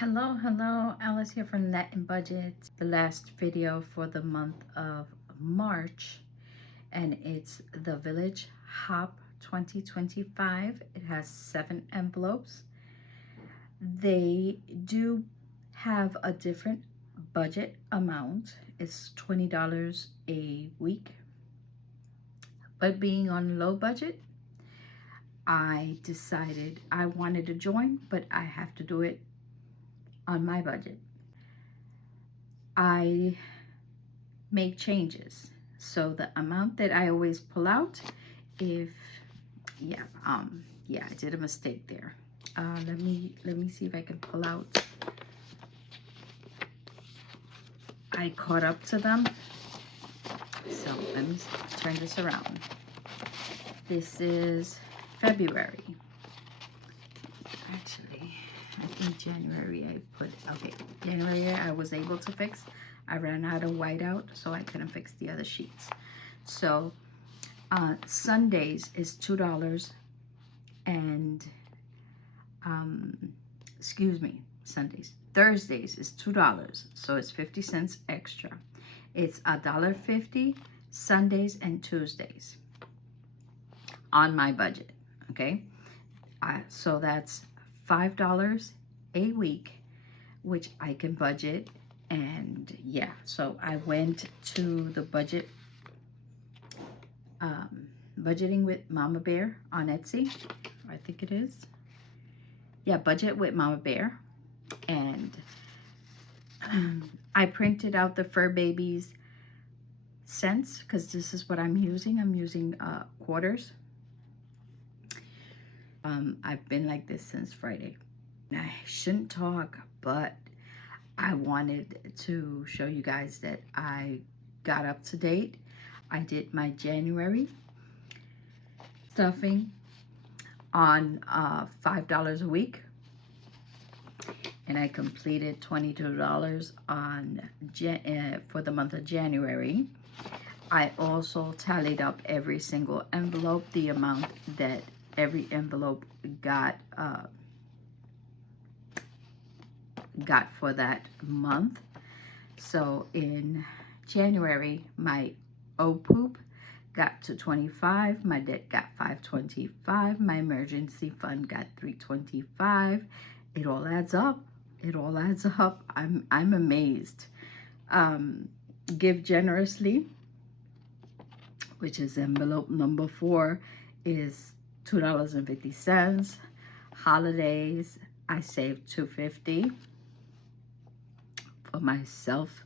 Hello, Alice here from Net and Budget. The last video for the month of March, and it's the Village Hop 2025. It has 7 envelopes. They do have a different budget amount. It's $20 a week. But being on low budget, I decided I wanted to join, but I have to do it on my budget. I make changes. So the amount that I always pull out, if I did a mistake there. Let me see if I can pull out. I caught up to them. So let me turn this around. This is February. Actually, I think January I put, okay, January I was able to fix. I ran out of whiteout, so I couldn't fix the other sheets. So Sundays is $2 and Sundays. Thursdays is $2, so it's 50 cents extra. It's $1.50 Sundays and Tuesdays on my budget. Okay, so that's $5 a week, which I can budget. And yeah, so I went to the budget, budgeting with Mama Bear on Etsy, I think it is. Yeah, budget with Mama Bear. And I printed out the Fur Babies cents because this is what I'm using. I'm using quarters. I've been like this since Friday. I shouldn't talk, but I wanted to show you guys that I got up to date. I did my January stuffing on $5 a week, and I completed $22 on for the month of January. I also tallied up every single envelope, the amount that every envelope got for that month. So in January, my poop got to 25, my debt got 525, my emergency fund got 325. It all adds up. It all adds up. I'm amazed. Give generously, which is envelope number 4, is $2.50. Holidays, I saved $2.50 for myself.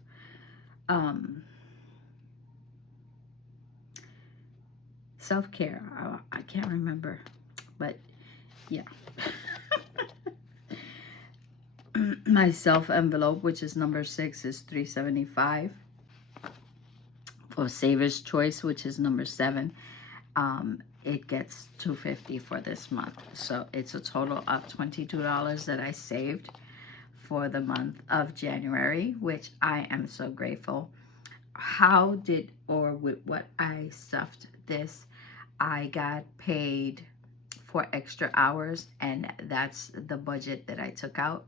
Self-care, I can't remember, but yeah. My self envelope, which is number 6, is $3.75. For Saver's Choice, which is number 7, it gets $2.50 for this month. So it's a total of $22 that I saved for the month of January, which I am so grateful. How did, or with what I stuffed this, I got paid for extra hours, and that's the budget that I took out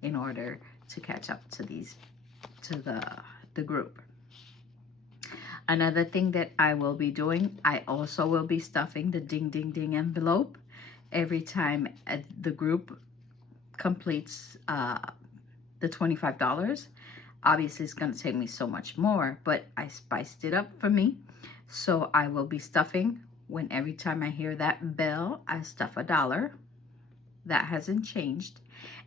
in order to catch up to the group. Another thing that I will be doing, I also will be stuffing the ding ding ding envelope every time the group completes the $25. Obviously it's going to take me so much more, but I spiced it up for me. So I will be stuffing, when every time I hear that bell, I stuff $1. That hasn't changed.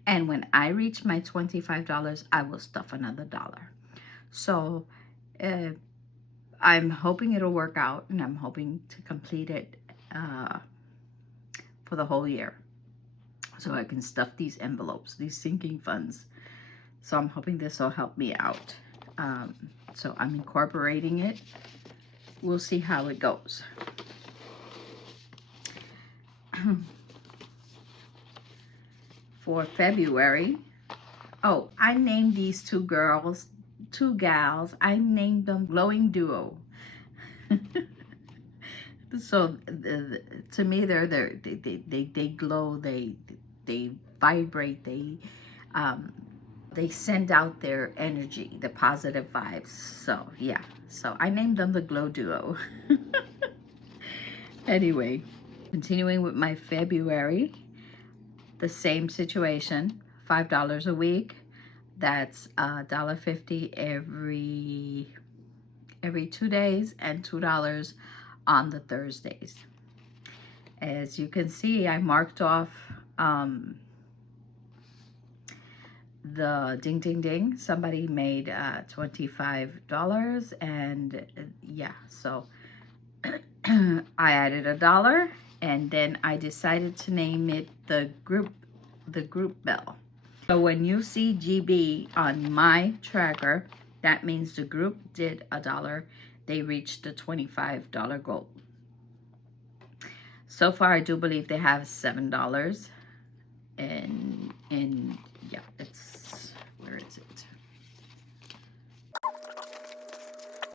And when I reach my $25, I will stuff another $1. So I'm hoping it'll work out, and I'm hoping to complete it for the whole year, so I can stuff these envelopes, these sinking funds. So I'm hoping this will help me out. So I'm incorporating it. We'll see how it goes. For February, oh, I named these two gals, I named them Glowing Duo. So to me, they glow, they vibrate, they They send out their energy, the positive vibes. So yeah, so I named them the Glow Duo. Anyway, continuing with my February, the same situation, $5 a week. That's $1.50 every 2 days and $2 on the Thursdays. As you can see, I marked off the ding ding ding. Somebody made $25, and yeah, so I added $1, and then I decided to name it the group bell. So when you see GB on my tracker, that means the group did $1. They reached the $25 goal. So far, I do believe they have $7, and yeah, it's, where is it?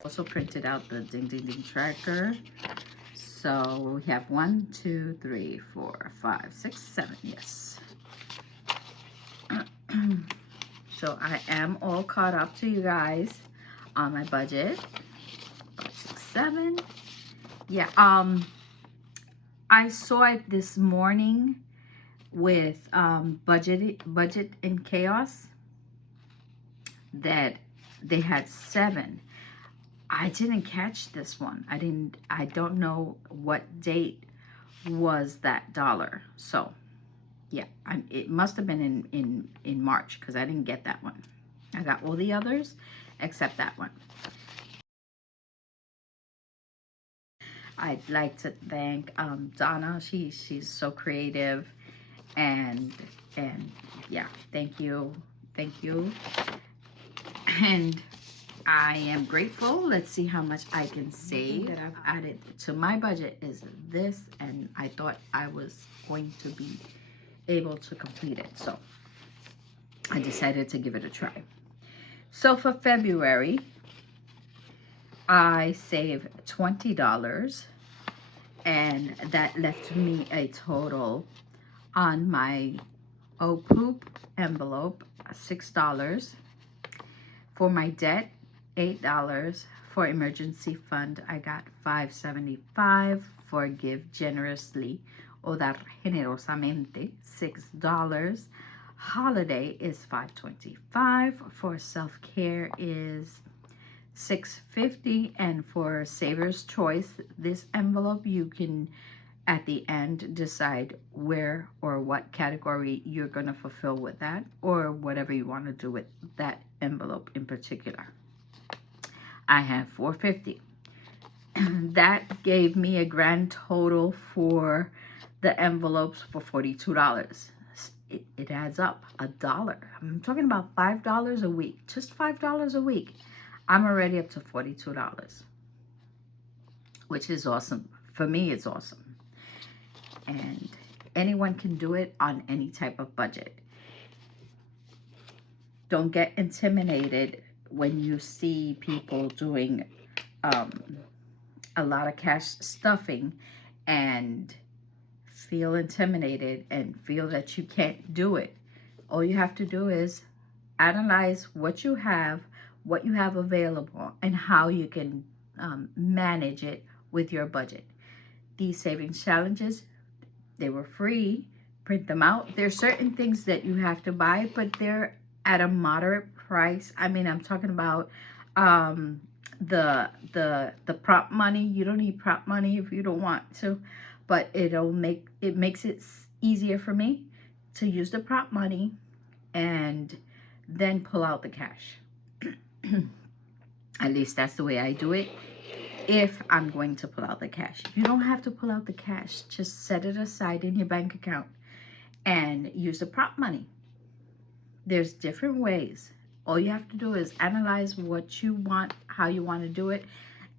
Also printed out the ding ding ding tracker. So we have 1, 2, 3, 4, 5, 6, 7. Yes. So I am all caught up to you guys on my budget. 5, 6, 7. Yeah. I saw it this morning with budget in chaos that they had 7. I didn't catch this one. I don't know what date was that dollar. So yeah, it must have been in March, because I didn't get that one. I got all the others except that one. I'd like to thank Donna. She's so creative, and yeah, thank you. And I am grateful. Let's see how much I can save. That I've added to my budget is this, and I thought I was going to be able to complete it, so I decided to give it a try. So for February, I saved $20, and that left me a total on my OPOOP envelope, $6. For my debt, $8. For emergency fund, I got $5.75. For give generously o dar generosamente, $6. Holiday is $5.25. For self-care is $6.50. And for Saver's Choice, this envelope, you can at the end decide where or what category you're going to fulfill with that, or whatever you want to do with that envelope in particular. I have $4.50. That gave me a grand total for the envelopes for $42. It adds up $1. I'm talking about $5 a week, just $5 a week. I'm already up to $42, which is awesome. For me, it's awesome. And anyone can do it on any type of budget. Don't get intimidated when you see people doing a lot of cash stuffing and feel intimidated and feel that you can't do it. All you have to do is analyze what you have available, and how you can manage it with your budget. These savings challenges, they were free. Print them out. There's certain things that you have to buy, but they're at a moderate price. I mean, I'm talking about the prop money. You don't need prop money if you don't want to, but it makes it easier for me to use the prop money and then pull out the cash. At least that's the way I do it, if I'm going to pull out the cash. You don't have to pull out the cash. Just set it aside in your bank account and use the prop money. There's different ways. All you have to do is analyze what you want, how you want to do it,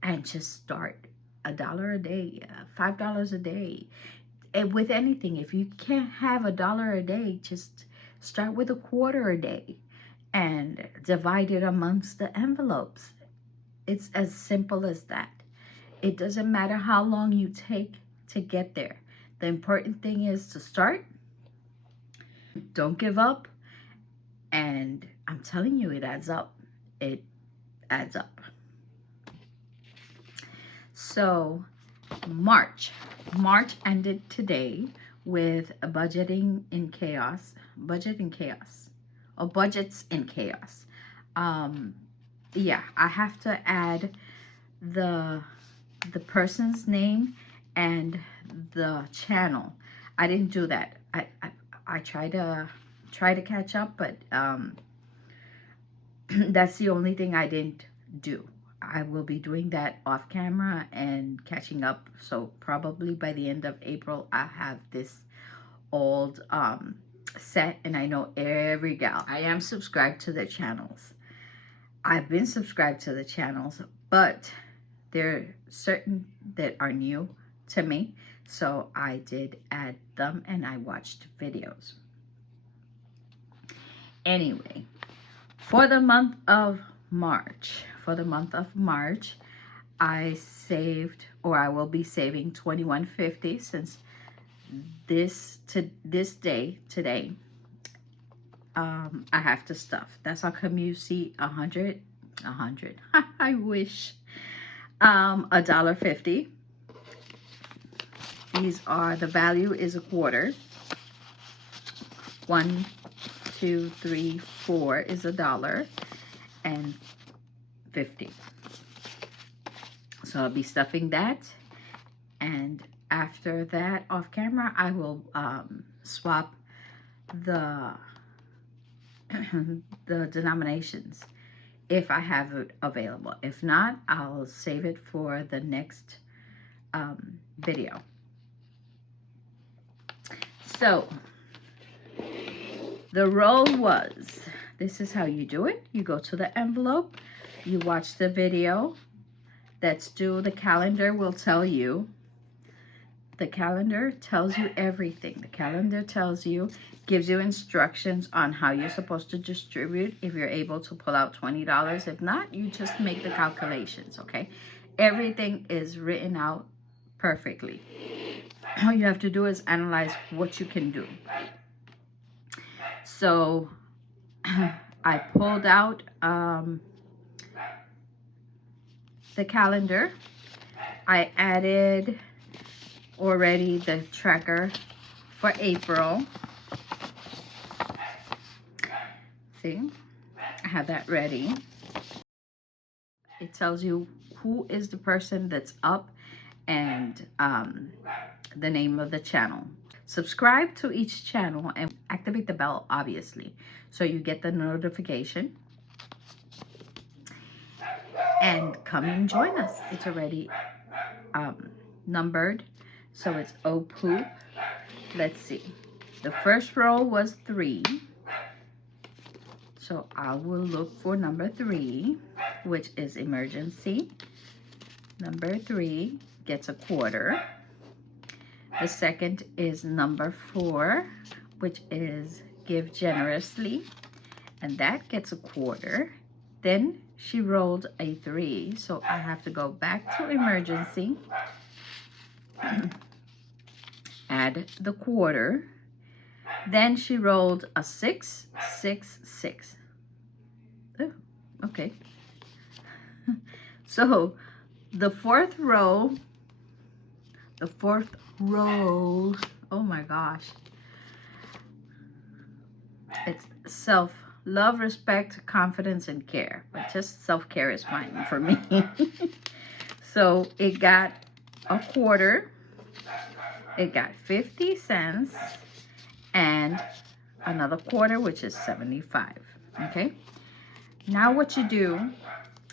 and just start. $1 a day, $5 a day. And with anything, if you can't have $1 a day, just start with $0.25 a day and divide it amongst the envelopes. It's as simple as that. It doesn't matter how long you take to get there. The important thing is to start. Don't give up. And I'm telling you, it adds up. It adds up. So March ended today with a budgeting in chaos, or budgets in chaos. Yeah, I have to add the person's name and the channel. I didn't do that. I try to catch up, but that's the only thing I didn't do. I will be doing that off camera and catching up. So probably by the end of April, I have this old set, and I know every gal. I am subscribed to the channels. I've been subscribed to the channels, but there are certain that are new to me. So I did add them and I watched videos. Anyway, for the month of March, I saved, or I will be saving $21.50 since today, I have to stuff. That's how come you see 100. I wish. $1.50. These are, the value is a quarter. 1, 2, 3, 4 is $1 and 50. So I'll be stuffing that, and after that, off camera, I will swap the the denominations if I have it available. If not, I'll save it for the next video. So the roll was, this is how you do it. You go to the envelope, you watch the video that's due. The calendar will tell you. The calendar tells you everything. The calendar tells you, gives you instructions on how you're supposed to distribute if you're able to pull out $20. If not, you just make the calculations, okay? Everything is written out perfectly. All you have to do is analyze what you can do. So I pulled out the calendar. I added already the tracker for April. See, I have that ready. It tells you who is the person that's up and the name of the channel. Subscribe to each channel and activate the bell, obviously, so you get the notification. And come and join us. It's already numbered, so it's oh poop. Let's see. The first row was 3. So I will look for number 3, which is emergency. Number 3 gets a quarter. The second is number 4, which is give generously, and that gets a quarter. Then she rolled a 3, so I have to go back to emergency, add the quarter. Then she rolled a 6, 6, 6. Oh, okay. So the fourth row, oh my gosh. It's self-love, respect, confidence, and care. But just self-care is fine for me. So it got a quarter. It got 50 cents. And another quarter, which is 75. Okay? Now what you do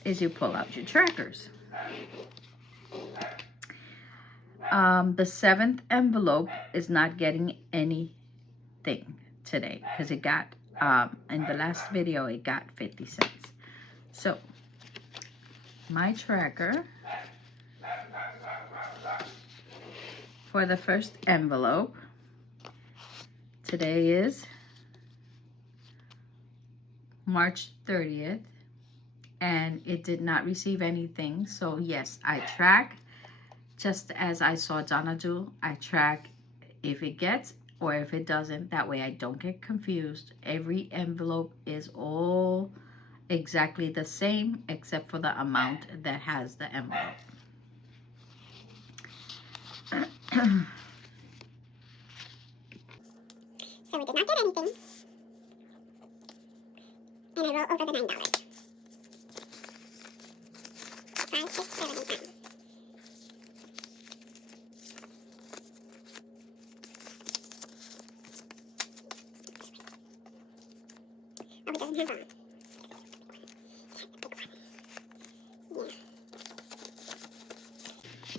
is you pull out your trackers. The 7th envelope is not getting anything today because it got, in the last video, it got 50 cents. So, my tracker for the first envelope, today is March 30th, and it did not receive anything. So yes, I track, just as I saw Donna do. I track if it gets, or if it doesn't, that way I don't get confused. Every envelope is all exactly the same except for the amount that has the envelope. So we did not get anything. And I roll over the $9. 5, 6, 7, 8, 9. Oh, it doesn't have on. Yeah.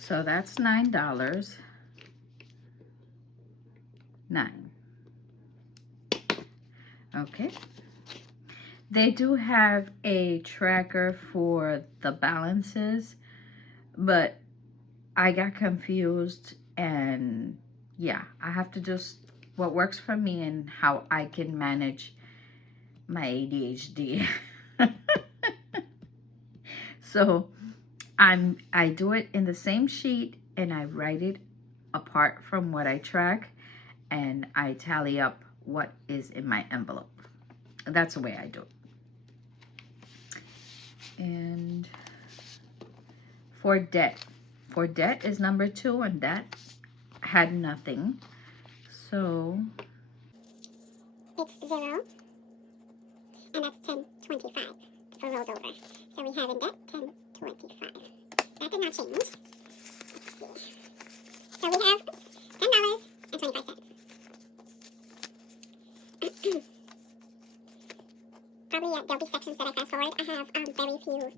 So that's $9. 9. Okay. They do have a tracker for the balances, but I got confused, and yeah, I have to just what works for me and how I can manage my ADHD. So I do it in the same sheet and I write it apart from what I track, and I tally up what is in my envelope. That's the way I do it. And for debt is number 2, and that had nothing. So It's 0, and that's 10.25 for rolled over. So we have in debt 10.25. That did not change. Let's see. So we have $10.25. Probably there'll be sections that I fast forward. I have very few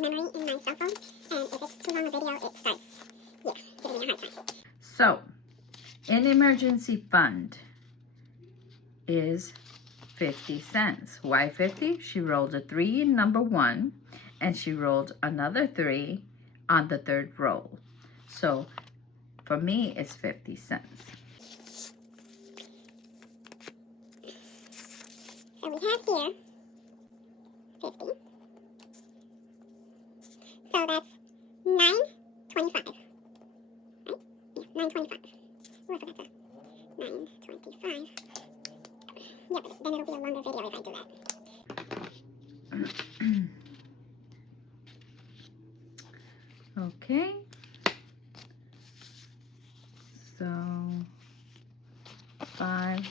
memory in my cell phone, and if it's too long a video, it starts, giving me a hard time. So, an emergency fund is 50 cents. Why 50? She rolled a 3 in number 1, and she rolled another 3 on the 3rd roll. So, for me, it's 50 cents. So we have here 50. So that's $9.25. Right? Yeah, $9.25. Oh, I forgot that. $9.25. Yeah, but then it'll be a longer video if I do that. Okay. So 5,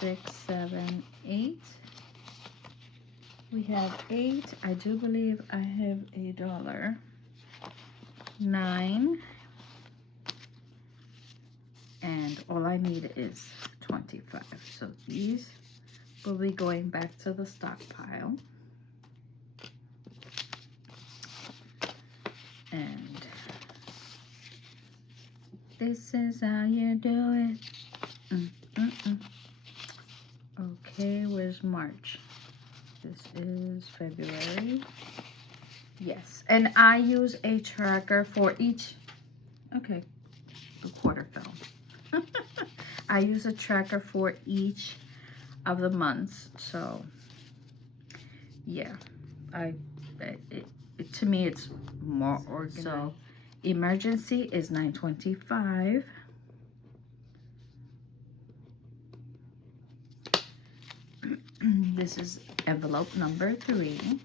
6, 7, 8. We have 8. I do believe I have $1. 9. And all I need is 25. So these will be going back to the stockpile. And this is how you do it. Okay, where's March? This is February. Yes, and I use a tracker for each. Okay, the quarter fell. I use a tracker for each of the months. So yeah, to me it's more organized. So emergency is $9.25. This is envelope number 3.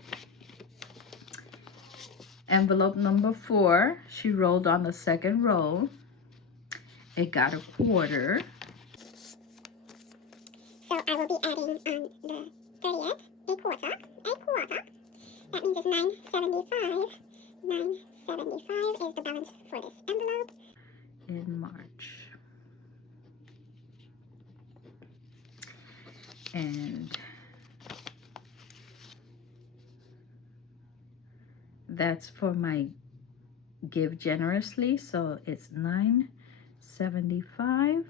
Envelope number 4, she rolled on the 2nd roll. It got a quarter. So I will be adding on the 30th a quarter. That means it's $9.75. $9.75 is the balance for this envelope. In March. And that's for my give generously, so it's $9.75.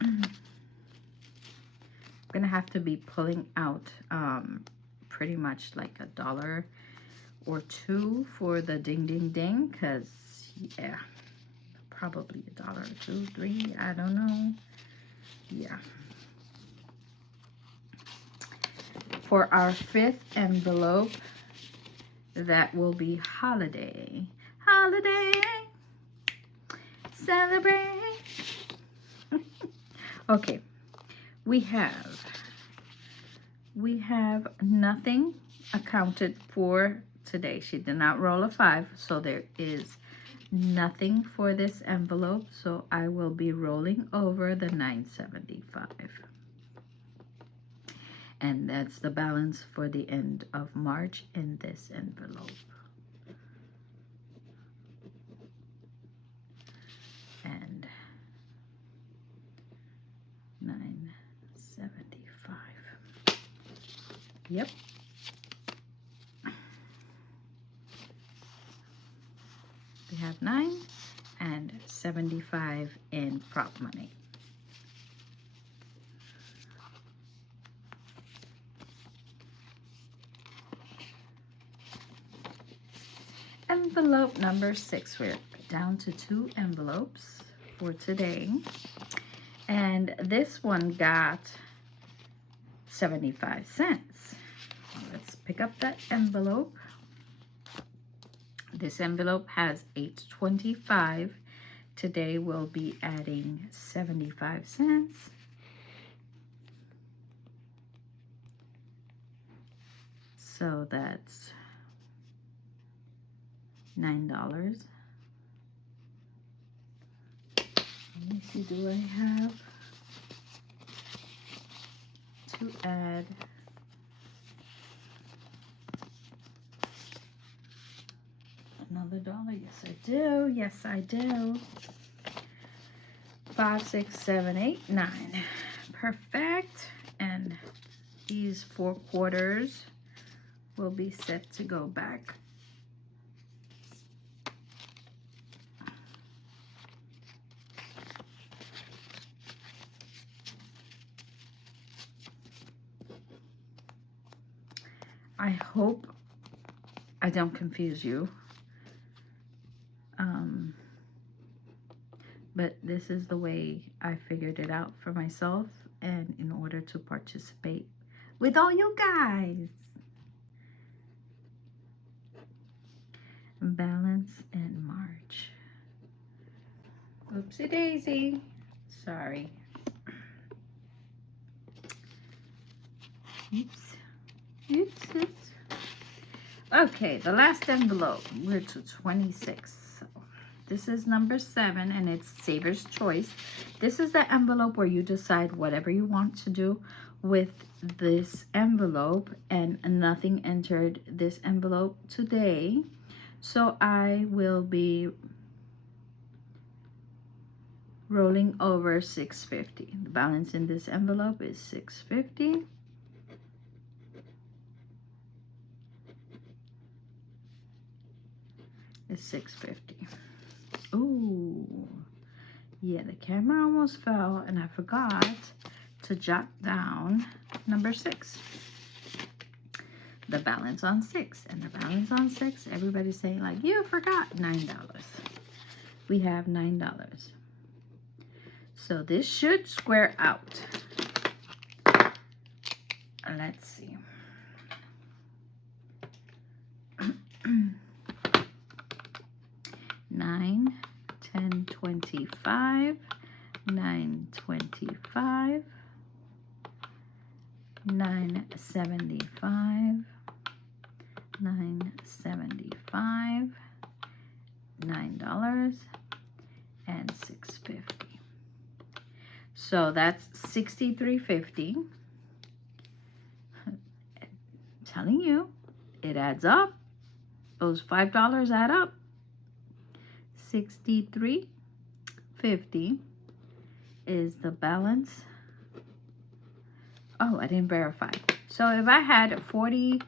I'm gonna have to be pulling out pretty much like $1 or $2 for the ding ding ding, because yeah, probably $1 or $2, $3, I don't know. Yeah. For our 5th envelope, that will be holiday. Holiday, celebrate. Okay, we have nothing accounted for today. She did not roll a 5, so there is nothing for this envelope. So I will be rolling over the 975. And that's the balance for the end of March in this envelope. And 975. Yep. We have 9 and 75 in prop money. Envelope number 6. We're down to 2 envelopes for today. And this one got 75 cents. Let's pick up that envelope. This envelope has $8.25. Today we'll be adding 75 cents. So that's $9. Let me see, do I have to add another dollar? Yes, I do. Yes, I do. 5, 6, 7, 8, 9. Perfect. And these 4 quarters will be set to go back. I hope I don't confuse you. But this is the way I figured it out for myself, and in order to participate with all you guys. Balance in March. Oopsie daisy. Sorry. Oops. Oops, oops. Okay, the last envelope. We're to 26. So this is number 7, and it's Saver's Choice. This is the envelope where you decide whatever you want to do with this envelope, and nothing entered this envelope today. So I will be rolling over 650. The balance in this envelope is 650. It's 650. Ooh, yeah, the camera almost fell, and I forgot to jot down number 6. The balance on 6, and the balance on 6. Everybody's saying like, you forgot $9. We have $9. So this should square out. Let's see. 9, 10, 25, 9, 25, 9, 75, 9, 75, $9, and 650. So that's 63.50. Telling you, it adds up. Those $5 add up. 63.50 is the balance. Oh, I didn't verify. So if I had $42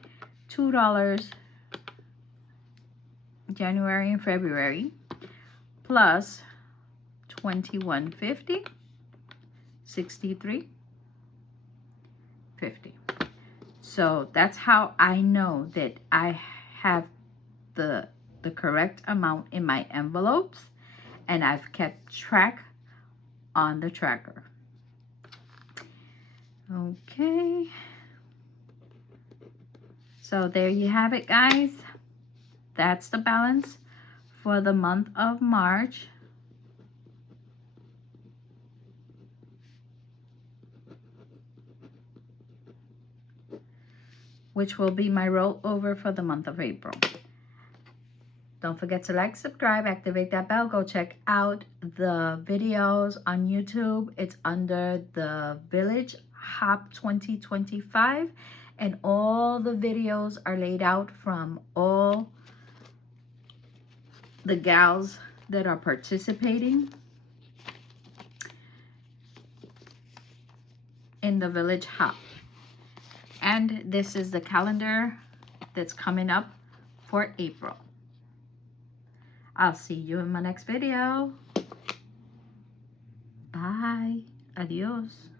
January and February plus $21.50, $63.50. So that's how I know that I have the correct amount in my envelopes, and I've kept track on the tracker. Okay. So there you have it, guys. That's the balance for the month of March. Which will be my rollover for the month of April. Don't forget to like, subscribe, activate that bell. Go check out the videos on YouTube. It's under the Village Hop 2025. And all the videos are laid out from all the gals that are participating in the Village Hop. And this is the calendar that's coming up for April. I'll see you in my next video. Bye. Adios.